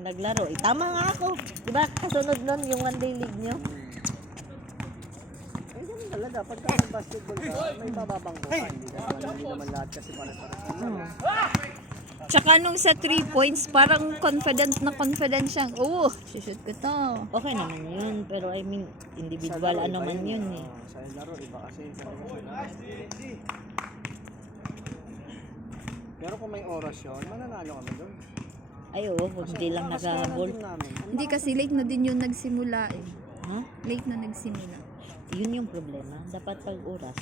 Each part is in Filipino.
naglaro. Tama nga ako. Diba kasunod nun yung one day league nyo? Ganun talaga. Pagka basketball ka, may bababang ko ka. Hindi naman lahat kasi para. Tsaka nung sa 3 points, parang confident siyang, shoot ko to. Okay naman yun. Pero I mean, individual ano man yun eh. Sa laro, iba kasi. Pero kung may oras yun, mananalo kami doon. Ay oo, hindi lang nag-habol. Hindi kasi late na din yung nagsimula eh. Ha? Late na nagsimula. Yun yung problema. Dapat pag oras.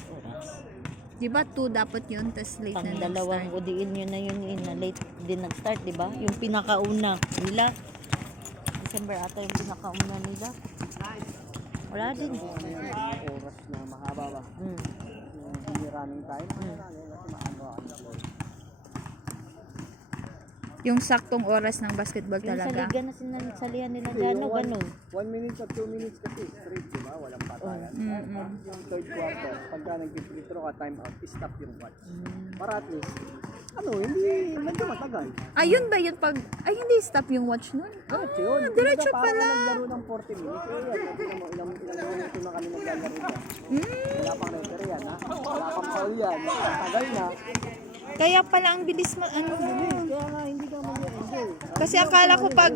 Di ba 2 dapat yun, tas late Pang na dalawang nag-start. udiin yun na yun na late din nag-start, di ba? Yung pinakauna nila. December ata yung pinakauna nila. Wala din. Oras na mahaba ba? Hmm. Hindi running time. Mananalo kasi maano ako. Yung saktong oras ng basketball Yung sa talaga. liga na sinasalihan nila gano'n, gano'n. 1 minute at 2 minutes kasi straight, di ba? Walang patayan. Yung third quarter, pagka nag-free throw ka, time out, stop yung watch. Para at least, hindi matagal. Ayun ba yun pag, hindi stop yung watch nun? Diretso yun. Diretso Kumbaga, pala. parang naglaro ng 40 minutes. Ilang minuto na kami naglalaro dyan. Wala pang referee yan, ha? Wala pang foul yan. Tagal na. Kaya pala ang bilis Kaya nga, hindi ka mag-enjoy. Kasi akala ko pag